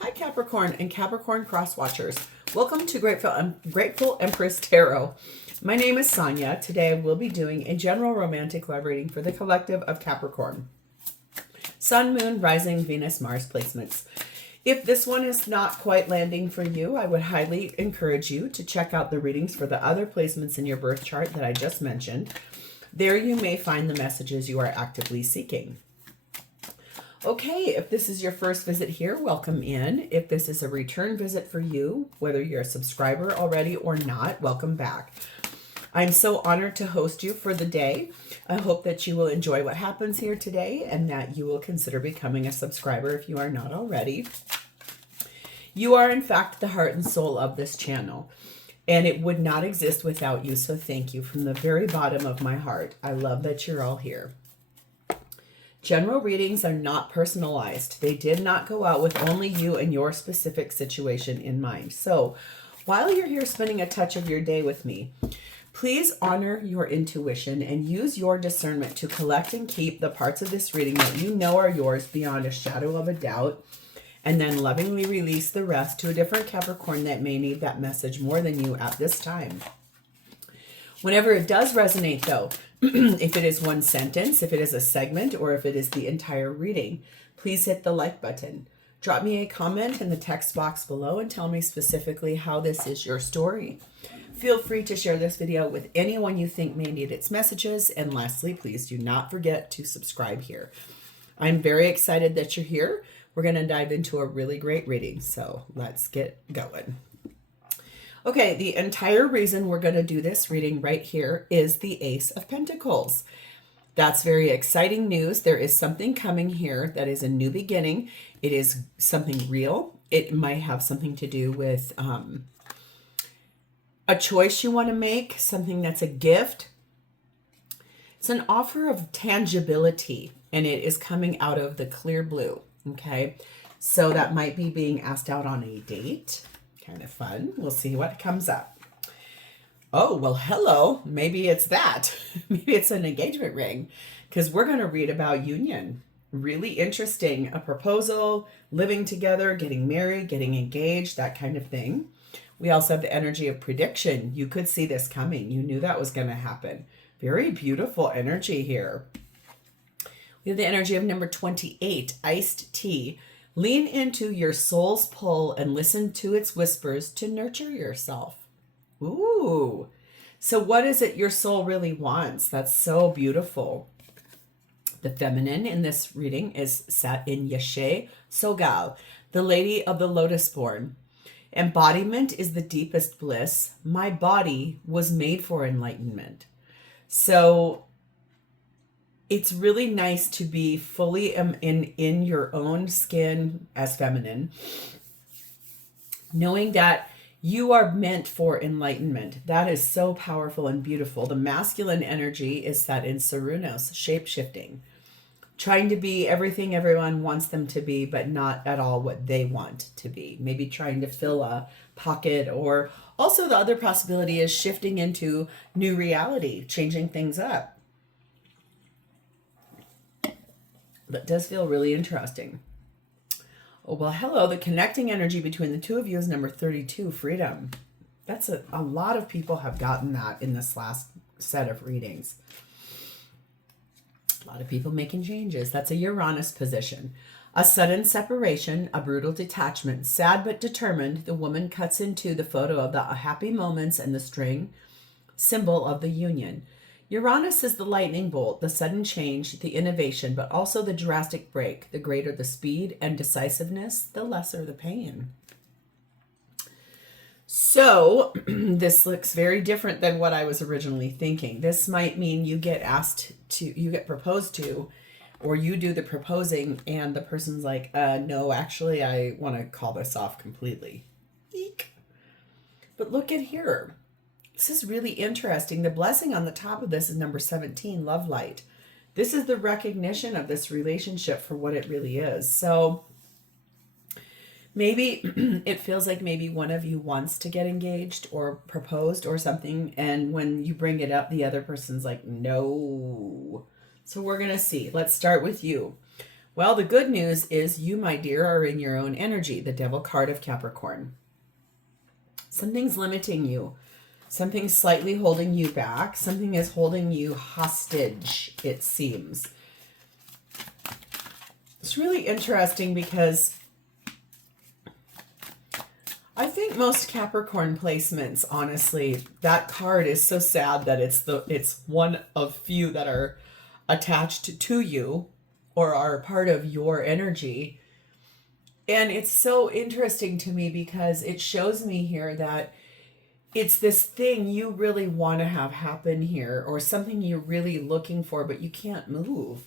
Hi Capricorn and Capricorn cross watchers. Welcome to Grateful Empress Tarot. My name is Sonia. Today I will be doing a general romantic love reading for the collective of Capricorn. Sun, Moon, Rising, Venus, Mars placements. If this one is not quite landing for you, I would highly encourage you to check out the readings for the other placements in your birth chart that I just mentioned. There you may find the messages you are actively seeking. Okay, if this is your first visit here, welcome in. If this is a return visit for you, whether you're a subscriber already or not, welcome back. I'm so honored to host you for the day. I hope that you will enjoy what happens here today and that you will consider becoming a subscriber if you are not already. You are, in fact, the heart and soul of this channel, and it would not exist without you, so thank you from the very bottom of my heart. I love that you're all here. General readings are not personalized. They did not go out with only you and your specific situation in mind. So while you're here spending a touch of your day with me, please honor your intuition and use your discernment to collect and keep the parts of this reading that you know are yours beyond a shadow of a doubt, and then lovingly release the rest to a different Capricorn that may need that message more than you at this time. Whenever it does resonate, though, if it is one sentence, if it is a segment, or if it is the entire reading, please hit the like button. Drop me a comment in the text box below and tell me specifically how this is your story. Feel free to share this video with anyone you think may need its messages. And lastly, please do not forget to subscribe here. I'm very excited that you're here. We're going to dive into a really great reading, so let's get going. Okay, the entire reason we're going to do this reading right here is the Ace of Pentacles. That's very exciting news. There is something coming here that is a new beginning. It is something real. It might have something to do with a choice you want to make, something that's a gift. It's an offer of tangibility, and it is coming out of the clear blue, okay? So that might be being asked out on a date. Kind of fun. We'll see what comes up. Oh, well, hello. Maybe it's that. Maybe it's an engagement ring, because we're going to read about union. Really interesting. A proposal, living together, getting married, getting engaged, that kind of thing. We also have the energy of prediction. You could see this coming. You knew that was going to happen. Very beautiful energy here. We have the energy of number 28, iced tea. Lean into your soul's pull and listen to its whispers to nurture yourself. Ooh. So what is it your soul really wants? That's so beautiful. The feminine in this reading is sat in Yeshe Sogal, the lady of the lotus born. Embodiment is the deepest bliss. My body was made for enlightenment. So it's really nice to be fully in your own skin as feminine, knowing that you are meant for enlightenment. That is so powerful and beautiful. The masculine energy is set in Sarunos, shape-shifting, trying to be everything everyone wants them to be, but not at all what they want to be. Maybe trying to fill a pocket, or also the other possibility is shifting into new reality, changing things up. That does feel really interesting. Oh, well, hello. The connecting energy between the two of you is number 32, freedom. That's a lot of people have gotten that in this last set of readings. A lot of people making changes. That's a Uranus position. A sudden separation, a brutal detachment. Sad but determined, the woman cuts into the photo of the happy moments and the string, symbol of the union. Uranus is the lightning bolt, the sudden change, the innovation, but also the drastic break. The greater the speed and decisiveness, the lesser the pain. So this looks very different than what I was originally thinking. This might mean you get proposed to, or you do the proposing and the person's like, no, actually, I want to call this off completely. Eek. But look at here. This is really interesting. The blessing on the top of this is number 17, love light. This is the recognition of this relationship for what it really is. So maybe it feels like maybe one of you wants to get engaged or proposed or something. And when you bring it up, the other person's like, no. So we're going to see. Let's start with you. Well, the good news is you, my dear, are in your own energy, the Devil card of Capricorn. Something's limiting you. Something's slightly holding you back. Something is holding you hostage, it seems. It's really interesting because I think most Capricorn placements, honestly, that card is so sad that it's one of few that are attached to you or are part of your energy. And it's so interesting to me because it shows me here that it's this thing you really want to have happen here, or something you're really looking for, but you can't move.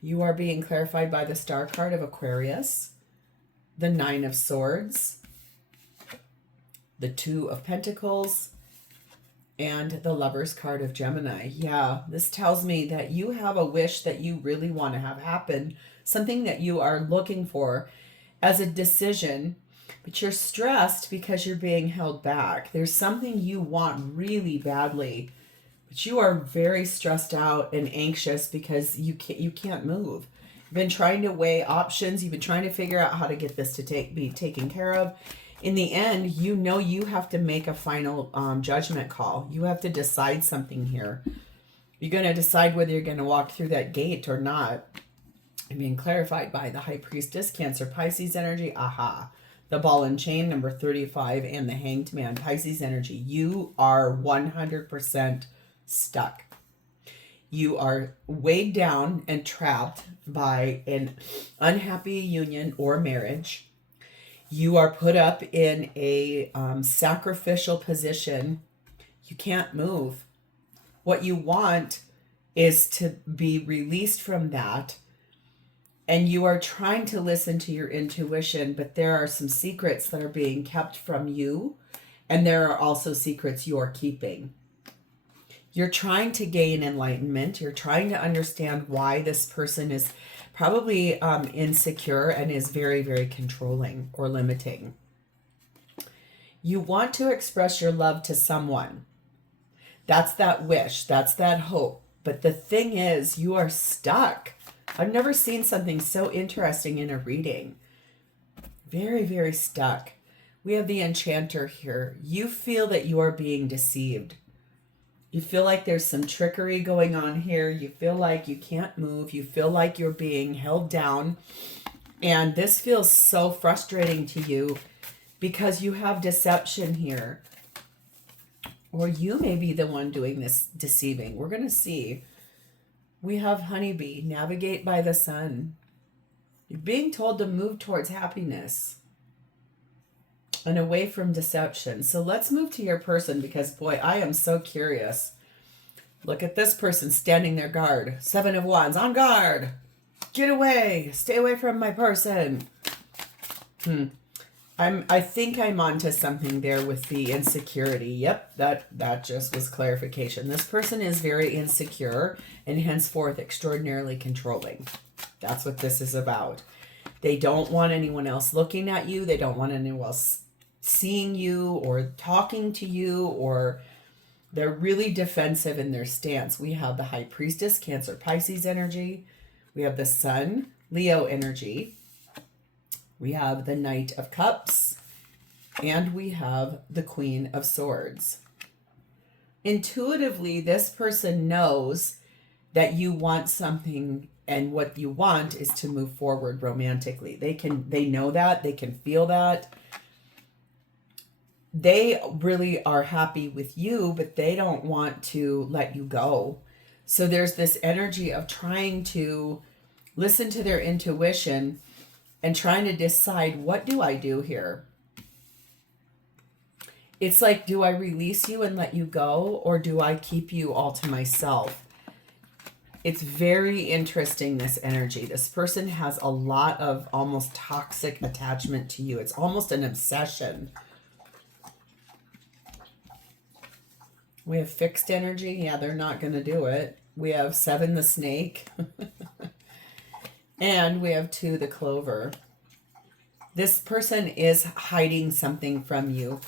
You are being clarified by the Star card of Aquarius, the Nine of Swords, the Two of Pentacles, and the Lover's card of Gemini. Yeah, this tells me that you have a wish that you really want to have happen, something that you are looking for as a decision, but you're stressed because you're being held back. There's something you want really badly, but you are very stressed out and anxious because you can't move. You've been trying to weigh options. You've been trying to figure out how to get this to be taken care of. In the end, you know you have to make a final judgment call. You have to decide something here. You're going to decide whether you're going to walk through that gate or not. I'm being clarified by the High Priestess, Cancer, Pisces energy. Aha. The Ball and Chain, number 35, and the Hanged Man, Pisces energy. You are 100% stuck. You are weighed down and trapped by an unhappy union or marriage. You are put up in a sacrificial position. You can't move. What you want is to be released from that. And you are trying to listen to your intuition, but there are some secrets that are being kept from you. And there are also secrets you're keeping. You're trying to gain enlightenment. You're trying to understand why this person is probably insecure and is very, very controlling or limiting. You want to express your love to someone. That's that wish. That's that hope. But the thing is, you are stuck. I've never seen something so interesting in a reading. Very, very stuck. We have the Enchanter here. You feel that you are being deceived. You feel like there's some trickery going on here. You feel like you can't move. You feel like you're being held down. And this feels so frustrating to you because you have deception here. Or you may be the one doing this deceiving. We're going to see. We have Honeybee, navigate by the sun. You're being told to move towards happiness and away from deception. So let's move to your person because, boy, I am so curious. Look at this person standing their guard. 7 of Wands, on guard. Get away. Stay away from my person. I think I'm onto something there with the insecurity. Yep, that just was clarification. This person is very insecure and henceforth extraordinarily controlling. That's what this is about. They don't want anyone else looking at you. They don't want anyone else seeing you or talking to you, or they're really defensive in their stance. We have the High Priestess, Cancer, Pisces energy. We have the Sun, Leo energy. We have the Knight of Cups, and we have the Queen of Swords. Intuitively, this person knows that you want something, and what you want is to move forward romantically. They know that, they can feel that. They really are happy with you, but they don't want to let you go. So there's this energy of trying to listen to their intuition and trying to decide, what do I do here? It's like, do I release you and let you go, or do I keep you all to myself? It's very interesting, this energy. This person has a lot of almost toxic attachment to you. It's almost an obsession. We have fixed energy. Yeah, they're not going to do it. We have 7, the Snake. And we have 2, the Clover. This person is hiding something from you.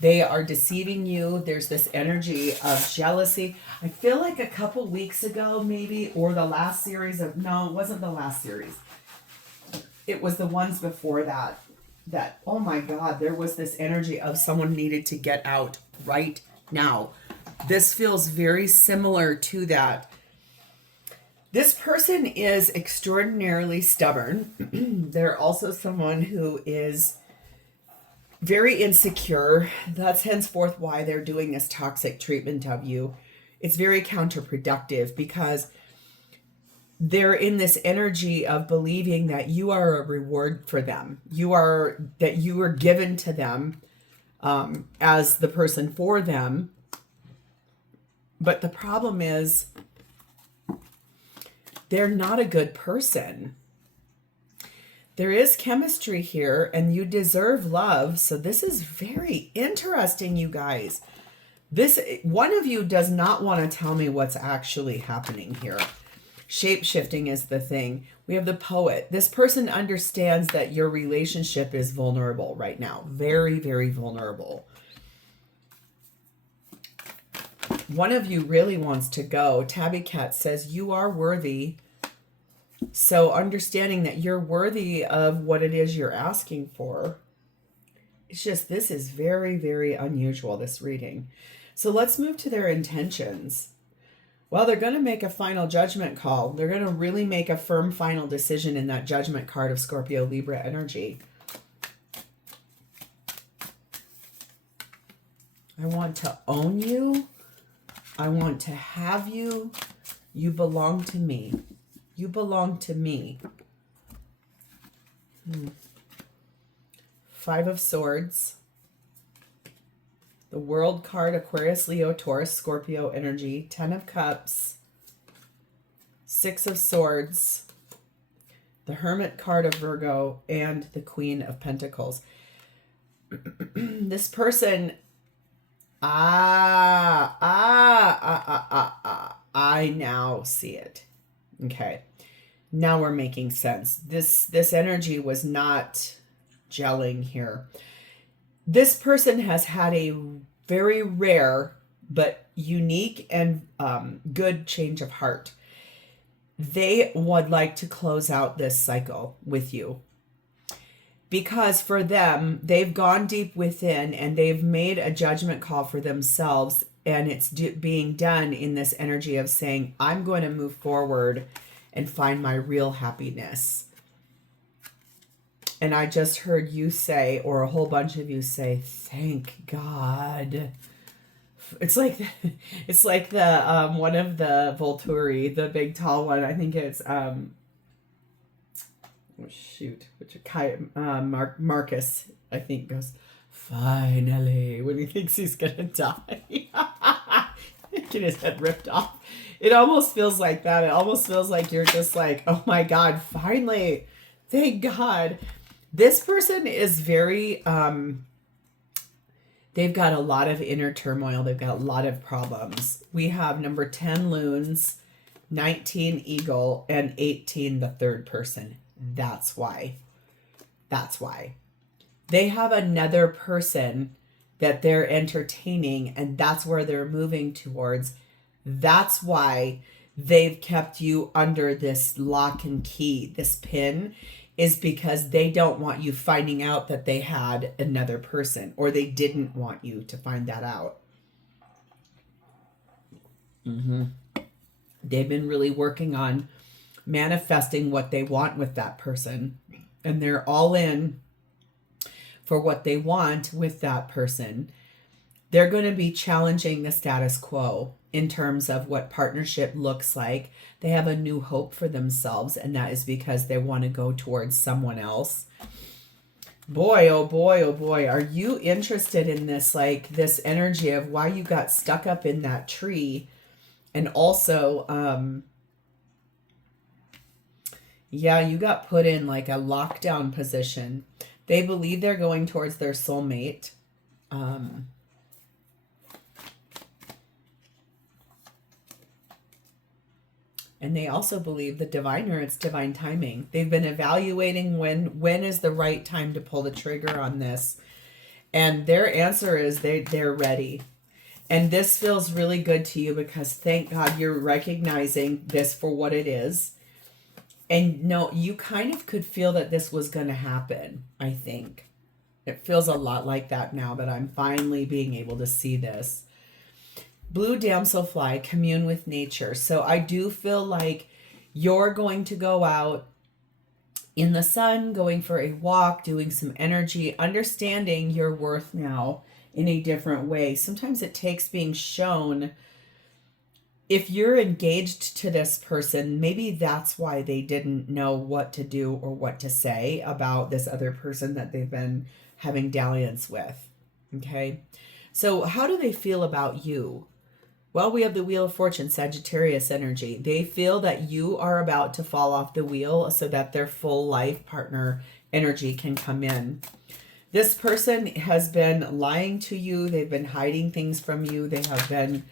They are deceiving you. There's this energy of jealousy. I feel like a couple weeks ago, maybe, or the last series of, no, it wasn't the last series. it was the ones before that, oh my God, there was this energy of someone needed to get out right now. This feels very similar to that. This person is extraordinarily stubborn. They're also someone who is very insecure. That's henceforth why they're doing this toxic treatment of you. It's very counterproductive because they're in this energy of believing that you are a reward for them. You are given to them as the person for them. But the problem is they're not a good person. There is chemistry here and you deserve love. So this is very interesting, you guys. One of you does not want to tell me what's actually happening here. Shape-shifting is the thing. We have the poet. This person understands that your relationship is vulnerable right now. Very, very vulnerable. One of you really wants to go. Tabby Cat says you are worthy. So understanding that you're worthy of what it is you're asking for. It's just, this is very, very unusual, this reading. So let's move to their intentions. Well, they're going to make a final judgment call. They're going to really make a firm final decision in that judgment card of Scorpio Libra energy. I want to own you. I want to have you. You belong to me. You belong to me. Five of Swords. The World card, Aquarius, Leo, Taurus, Scorpio energy. 10 of Cups. 6 of Swords. The Hermit card of Virgo. And the Queen of Pentacles. This person... I now see it. Okay. Now we're making sense. This energy was not gelling here. This person has had a very rare but unique and good change of heart. They would like to close out this cycle with you. Because for them, they've gone deep within and they've made a judgment call for themselves. And it's being done in this energy of saying, I'm going to move forward and find my real happiness. And I just heard you say, or a whole bunch of you say, thank God. It's like the one of the Volturi, the big tall one. I think it's Marcus, I think, goes, finally, when he thinks he's gonna die. Get his head ripped off. It almost feels like that. It almost feels like you're just like, oh my God, finally, thank God. This person is very, they've got a lot of inner turmoil. They've got a lot of problems. We have number 10, Loons, 19, Eagle, and 18, the third person. That's why. That's why. They have another person that they're entertaining, and that's where they're moving towards. That's why they've kept you under this lock and key, this pin, is because they don't want you finding out that they had another person, or they didn't want you to find that out. They've been really working on manifesting what they want with that person, and they're all in for what they want with that person. They're going to be challenging the status quo in terms of what partnership looks like. They have a new hope for themselves, and that is because they want to go towards someone else. Boy, oh boy, oh boy. Are you interested in this, like this energy of why you got stuck up in that tree? And also, yeah, you got put in like a lockdown position. They believe they're going towards their soulmate. And they also believe the diviner, it's divine timing. They've been evaluating when is the right time to pull the trigger on this. And their answer is they're ready. And this feels really good to you because thank God you're recognizing this for what it is. And no, you kind of could feel that this was going to happen, I think. It feels a lot like that now that I'm finally being able to see this. Blue damselfly, commune with nature. So I do feel like you're going to go out in the sun, going for a walk, doing some energy, understanding your worth now in a different way. Sometimes it takes being shown. If you're engaged to this person, maybe that's why they didn't know what to do or what to say about this other person that they've been having dalliance with. Okay. So how do they feel about you? Well, we have the Wheel of Fortune, Sagittarius energy. They feel that you are about to fall off the wheel so that their full life partner energy can come in. This person has been lying to you. They've been hiding things from you. They have been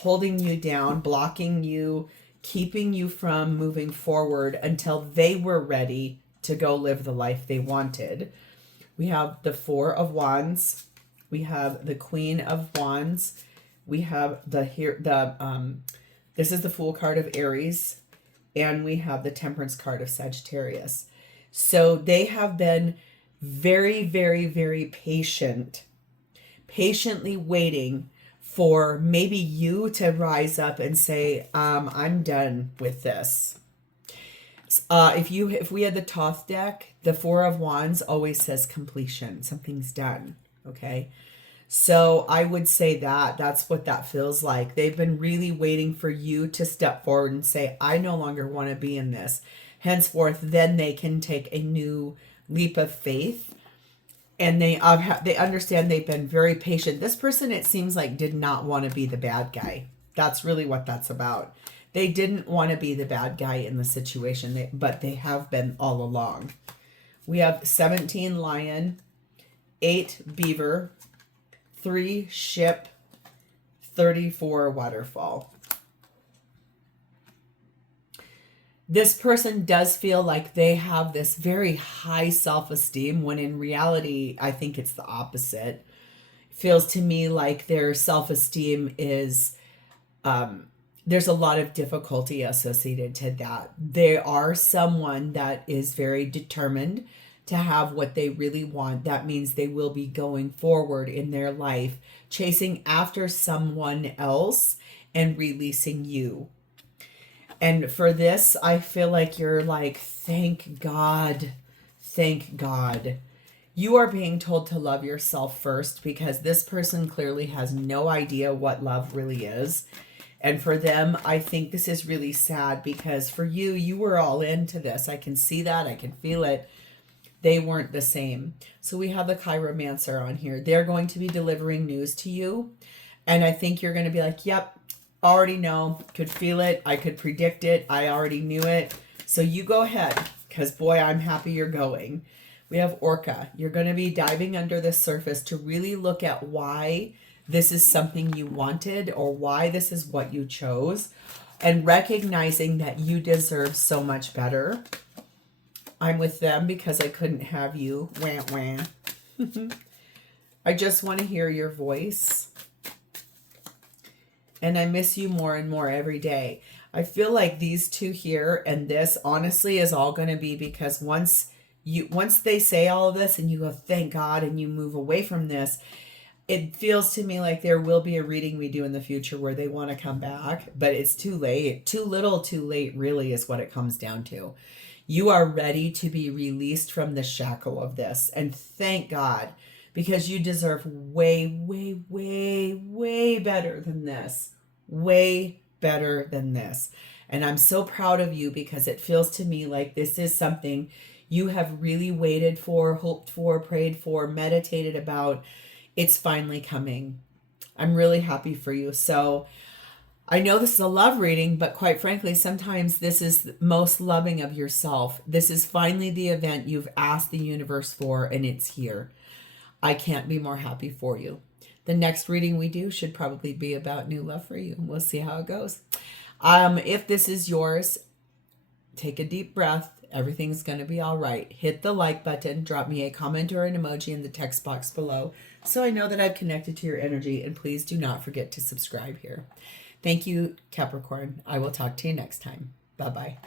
holding you down, blocking you, keeping you from moving forward until they were ready to go live the life they wanted. We have the Four of Wands. We have the Queen of Wands. We have this is the Fool card of Aries, and we have the Temperance card of Sagittarius. So they have been very, very, very patiently waiting for maybe you to rise up and say, I'm done with this. If we had the Thoth deck, the Four of Wands always says completion. Something's done. Okay. So I would say that that's what that feels like. They've been really waiting for you to step forward and say, I no longer want to be in this. Henceforth, then they can take a new leap of faith. And they understand they've been very patient. This person, it seems like, did not want to be the bad guy. That's really what that's about. They didn't want to be the bad guy in the situation, but they have been all along. We have 17 lion, 8 beaver, 3 ship, 34 waterfall. This person does feel like they have this very high self-esteem when in reality, I think it's the opposite. It feels to me like their self-esteem is, there's a lot of difficulty associated to that. They are someone that is very determined to have what they really want. That means they will be going forward in their life, chasing after someone else and releasing you. And for this, I feel like you're like, thank God, thank God. You are being told to love yourself first because this person clearly has no idea what love really is. And for them, I think this is really sad because for you, you were all into this. I can see that. I can feel it. They weren't the same. So we have the Chiromancer on here. They're going to be delivering news to you. And I think you're going to be like, yep, already know, could feel it. I could predict it. I already knew it. So you go ahead because boy, I'm happy you're going. We have Orca. You're going to be diving under the surface to really look at why this is something you wanted or why this is what you chose and recognizing that you deserve so much better. I'm with them because I couldn't have you. Wah, wah. I just want to hear your voice. And I miss you more and more every day. I feel like these two here and this honestly is all going to be because once they say all of this and you go, thank God, and you move away from this, it feels to me like there will be a reading we do in the future where they want to come back, but it's too late. Too little, too late really is what it comes down to. You are ready to be released from the shackle of this. And thank God, because you deserve way, way, way, way better than this. Way better than this. And I'm so proud of you because it feels to me like this is something you have really waited for, hoped for, prayed for, meditated about. It's finally coming. I'm really happy for you. So I know this is a love reading, but quite frankly, sometimes this is the most loving of yourself. This is finally the event you've asked the universe for, and it's here. I can't be more happy for you. The next reading we do should probably be about new love for you. We'll see how it goes. If this is yours, take a deep breath. Everything's going to be all right. Hit the like button. Drop me a comment or an emoji in the text box below so I know that I've connected to your energy. And please do not forget to subscribe here. Thank you, Capricorn. I will talk to you next time. Bye-bye.